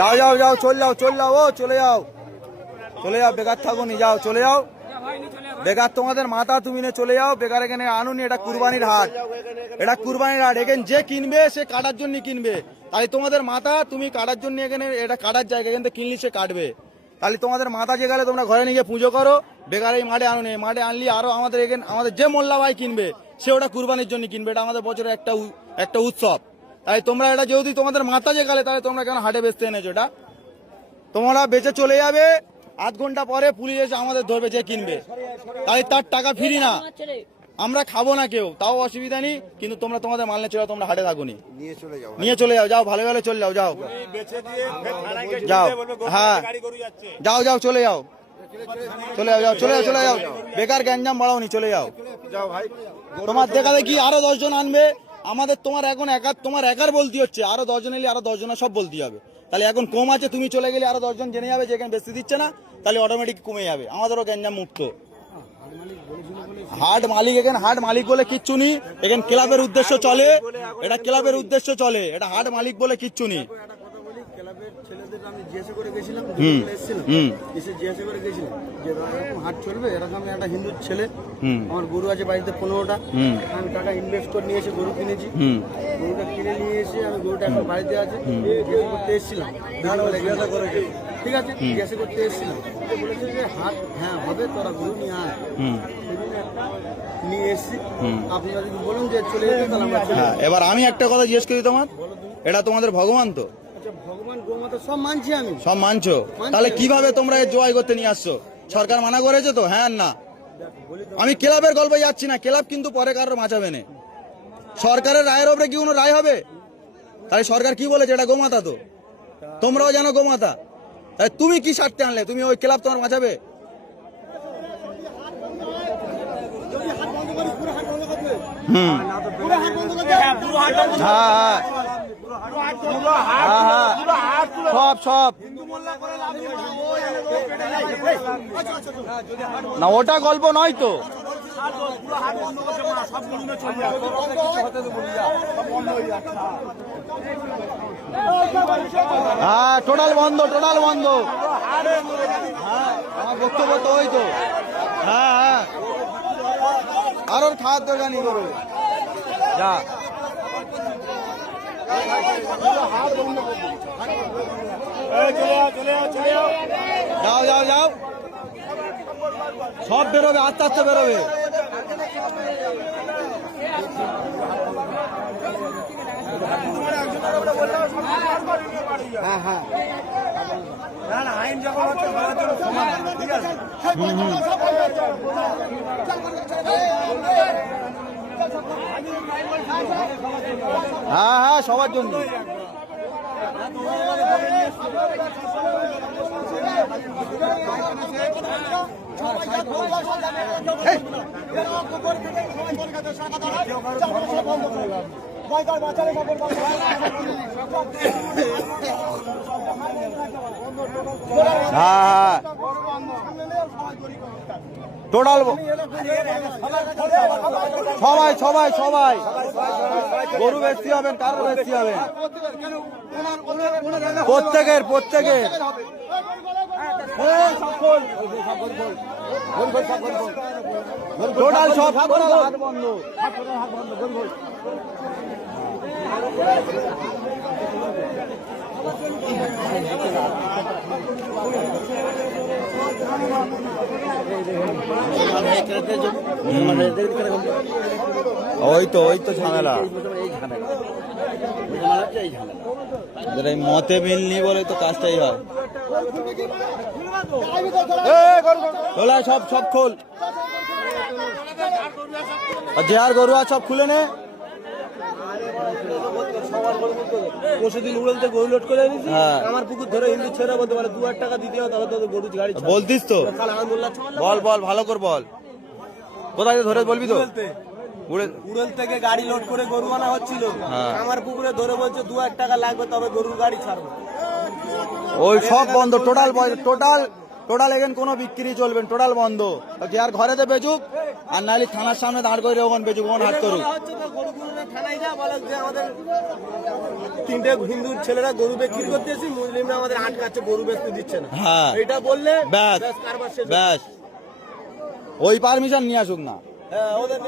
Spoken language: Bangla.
যাও যাও যাও, চল যাও, ও চলে যাও, বেকার থাকো নি, যাও চলে যাও, বেকার তোমাদের মাথা তুমি নিয়ে চলে যাও, বেকার এখানে আনুনি। এটা কুরবানির হাট, এখানে যে কিনবে সে কাটার জন্য কিনবে, তাই তোমাদের মাথা তুমি কাটার জন্য এখানে, এটা কাটার জায়গা, এখান থেকে কিনলি সে কাটবে, তাহলে তোমাদের মাথা যে গেলে তোমরা ঘরে নিয়ে পুজো করো, বেকার এই মাঠে আনুনি। মাঠে আনলি আরো আমাদের এখানে আমাদের যে মোল্লা ভাই কিনবে সে ওটা কুরবানির জন্য কিনবে, এটা আমাদের বছরের একটা উৎসব, তাই তোমরা এটা যেহেতু তোমাদের মাথা যে গেলে, তাহলে তোমরা কেন হাটে বেচতে এনেছো? এটা তোমরা বেচে চলে যাবে, আধ ঘন্টা পরে পুলিশ এসে আমাদের ধরবে যে কিনবে, তাই তার টাকা ফিরি না, আমরা খাবো না কেউ, তাও অসুবিধা নেই, কিন্তু তোমরা তোমাদের মাল নিয়ে চলে যাও, তোমরা হাটে থাকো নি, নিয়ে চলে যাও, যাও ভালো চলে যাও, যাও যাও, হ্যাঁ যাও যাও, চলে যাও, বেকার গ্যাঞ্জাম বাড়াওনি, চলে যাও। তোমার দেখা দেখি আরো 10 জন আনবে, আমাদের তোমার এখন তোমার একার বলতে হচ্ছে, আরো 10 জন এলে আরো 10 জনের সব বলতে হবে, তাহলে এখন কম আছে, তুমি চলে গেলে আরো 10 জন জেনে যাবে যে এখানে বেশি দিচ্ছে না, তাহলে অটোমেটিক কমে যাবে, আমাদেরও গ্যাঞ্জাম মুক্ত। হাট মালিক, এখানে হাট মালিক বলে কিচ্ছু নেই, এখানে ক্লাবের উদ্দেশ্য চলে, এটা ক্লাবের উদ্দেশ্য চলে, এটা হাট মালিক বলে কিচ্ছু নেই। হাট চলবে এরকম, একটা হিন্দু ছেলে, আমার গরু আছে বাড়িতে 15টা, আমি টাকা ইনভেস্ট করে নিয়ে এসে গরু কিনেছি, গরুটা কিনে নিয়ে এসে আমি গরুটা এখন বাড়িতে আছে, জিজ্ঞাসা করতে এসেছিলাম, ঠিক আছে, জিজ্ঞাসা করতে এসেছিলাম, বলেছে যে হাট হ্যাঁ হবে, তোরা গরু নিয়ে আয়, নিয়ে এসছি, আপনারা যদি বলুন যে চলে যেতে, তাহলে আমরা চলে যাবো। এবার আমি একটা কথা জিজ্ঞেস করি, তোমার এটা তোমাদের ভগবান তো? ভগবান গোমাতা সব মানছি আমি, সব মানছো, তাহলে কিভাবে তোমরা জয় করতে নিয়ে আসছো? সরকার মানা করেছে তো? হ্যাঁ না, আমি ক্লাবের গল্পে যাচ্ছি না, ক্লাব কিন্তু পরে কারোর বাঁচাবে না, সরকারের রায়ের ওপরে কি কোনো রায় হবে? তাহলে সরকার কি বলেছে? এটা গোমাতা তো, তোমরাও জানো গোমাতা, তাহলে তুমি কি স্বার্থে আনলে? তুমি ওই ক্লাব তোমার বাঁচাবে? সব না, ওটা গল্প নয় তো, হ্যাঁ টোটাল বন্ধ, হ্যাঁ আমার বক্তব্য তো ওই তো, হ্যাঁ আর ওর খাওয়ার দরকার নেই, করো যা, যাও, সব বেরোবে, আস্তে আস্তে বেরোবে। হ্যাঁ আইন যখন হচ্ছে ঠিক আছে, হ্যাঁ সবার জন্য। হ্যাঁ টোটাল সবাই গরু বেশি হবেন, কারো বেশি হবেন, প্রত্যেকের টোটাল সব হাট বন্ধ। ওই তো ঝামেলা, এই মতে মিলনি বলে তো কাজটাই হয়। সব খোল, যে আর গরু আর সব খুলে নে। পরশুদিন উড়লতে গরু লোড করে এনেছি, আমার পুকুর ধরে হিন্দু ছেড়ে বলতে পারে 2000 টাকা দিতে হবে, তাহলে তো গরু গাড়ি বলতিস তো, বল ভালো করে বল, কোথায় ধরে বলবি তো? উড়েল থেকে গাড়ি লোড করে গরু আনা হচ্ছিল, আমার পুকুরে ধরে বলছে 2000 টাকা লাগবে, তবে গরুর গাড়ি ছাড়বো। ওই সব বন্ধ, টোটাল টোটাল এখানে কোনো বিক্রি চলবে না, টোটাল বন্ধ। যার ঘরেতে বেচুক, আর নাহলে থানার সামনে দাঁড় করে ওখানে বেচুক, ওখানে হাত করুক। তিনটে হিন্দু ছেলেরা গরু বিক্রি করতেছি, মুসলিমরা আমাদের আটকাচ্ছে, গরু বেচতে দিচ্ছে না। হ্যাঁ এটা বললে ব্যাস কারবার শেষ। ব্যাস, ওই পারমিশন নিয়ে আসুক না। হ্যাঁ, ওদের